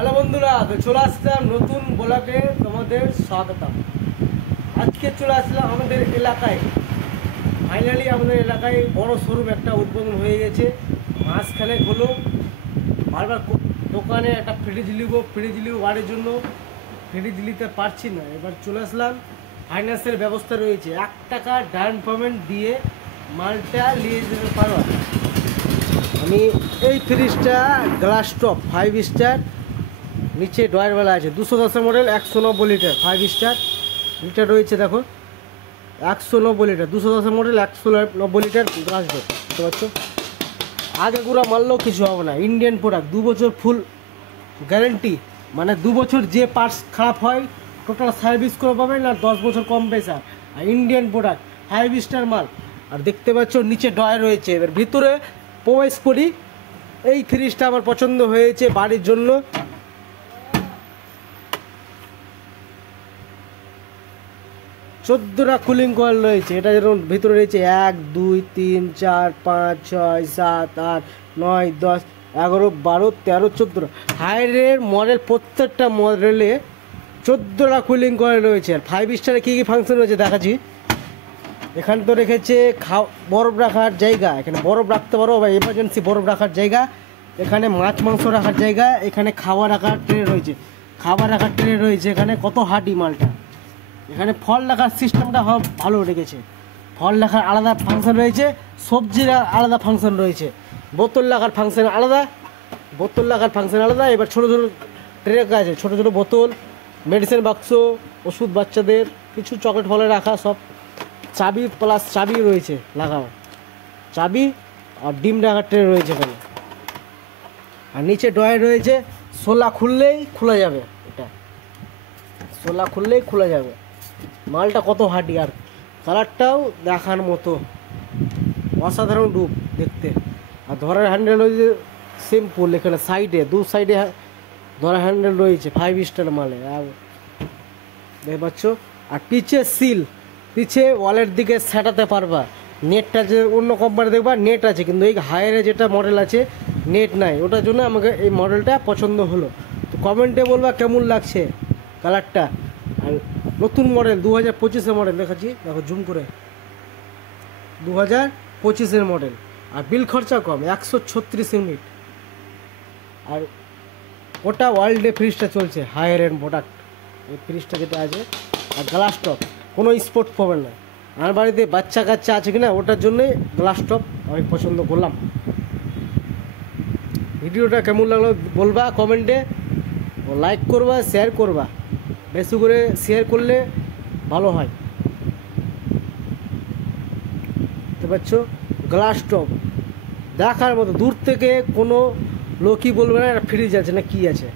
Hello বন্ধুরা, তো চলে আসলাম নতুন ব্লগে তোমাদের স্বাগতম। আজকে চলে আসলাম আমাদের এলাকায়। ফাইনালি আমাদের এলাকায় বড় শোরুম একটা উদ্বোধন হয়ে গেছে। মাসখানেক হলো। বারবার দোকানে একটা ফ্রিজ নিব বাড়ির জন্য, ফ্রিজ নিতে পারছি না। এবার চলে আসলাম, ফাইন্যান্সের ব্যবস্থা রয়েছে, 1 টাকা ডাউন পেমেন্ট দিয়ে মালটা নিয়ে যেতে পারো। আমি এই ফ্রিজটা গ্লাস টপ 5 স্টার, নিচে ডয়ারওয়ালা আছে, 210 মডেল, 190 লিটার, 5 স্টার লিটার রয়েছে। দেখো 190 litre, 210 model, 190 litre glass door, বুঝতে পারছো। আগে গুঁড়া মারলেও কিছু হবে না। ইন্ডিয়ান প্রোডাক্ট, 2 বছর ফুল গ্যারেন্টি, মানে 2 বছর যে পার্টস খারাপ হয় টোটাল সার্ভিস করে পাবেন, আর 10 বছর কম পেশার। আর ইন্ডিয়ান প্রোডাক্ট, 5 স্টার মাল। আর দেখতে পাচ্ছ নিচে ডয়ার রয়েছে। এবার ভিতরে প্রবেশ করি। এই ফ্রিজটা আমার পছন্দ হয়েছে বাড়ির জন্য। চোদ্দোটা কুলিং কয়েল রয়েছে। এটা যেরকম ভিতরে রয়েছে 1 2 3 4 5 6 7 8 9 10 11 12 13 14টা হায়ারের মডেল। প্রত্যেকটা মডেলে 14টা কুলিং কয়েল রয়েছে। আর 5 স্টারে কী কী ফাংশন রয়েছে দেখাচ্ছি। এখানে তো রেখেছে বরফ রাখার জায়গা, এখানে বরফ রাখতে পারো বা এমার্জেন্সি বরফ রাখার জায়গা। এখানে মাছ মাংস রাখার জায়গা। এখানে খাবার রাখার ট্রে রয়েছে, এখানে কত হাডি মালটা। এখানে ফল রাখার সিস্টেমটা ভালো রেখেছে। ফল রাখার আলাদা ফাংশন রয়েছে, সবজির আলাদা ফাংশন রয়েছে, বোতল রাখার ফাংশন আলাদা। এবার ছোটো ছোটো ট্রে আছে, ছোটো ছোটো বোতল, মেডিসিন বাক্স, ওষুধ, বাচ্চাদের কিছু চকলেট ফলে রাখা সব। চাবি প্লাস চাবি রয়েছে লাগানো, চাবি আর ডিম রাখার ট্রে রয়েছে এখানে। আর নিচে ডয়ার রয়েছে, সোলা খুললেই খোলা যাবে। এটা সোলা খুললেই খোলা যাবে। মালটা কত হাডি, আর কালারটাও দেখার মতো, অসাধারণ রূপ দেখতে। আর ধরার হ্যান্ডেল রয়েছে সিম্পল, এখানে সাইডে 2 সাইডে ধরার হ্যান্ডেল রয়েছে, 5 স্টার মালে, দেখতে পাচ্ছ। আর পিছে সিল, পিছে ওয়ালের দিকে সাঁটাতে পারবা। নেটটা যে অন্য কোম্পানি দেখবা নেট আছে, কিন্তু এই হায়ারে যেটা মডেল আছে নেট নাই, ওটার জন্য আমাকে এই মডেলটা পছন্দ হলো। তো কমেন্টে বলবা কেমন লাগছে কালারটা। আর নতুন মডেল 2025-এর মডেল দেখাচ্ছি, দেখো জুম করে, 2025-এর মডেল। আর বিল খরচা কম, 136 ইউনিট। আর ওটা ওয়ার্ল্ডে ফ্রিজটা চলছে, হায়ার এন্ড প্রোডাক্ট এই ফ্রিজটা যেটা আছে। আর গ্লাস টপ, কোনো স্পোর্ট পাবেন না। আমার বাড়িতে বাচ্চা কাচ্চা আছে কিনা, ওটার জন্যই গ্লাস টপ আমি পছন্দ করলাম। ভিডিওটা কেমন লাগলো বলবা কমেন্টে, লাইক করবা, শেয়ার করবা। বেশি করে শেয়ার করলে ভালো হয়। বুঝতে পারছো, গ্লাস টপ দেখার মতো, দূর থেকে কোনো লোকই বলবে না ফ্রিজ আছে না কি আছে।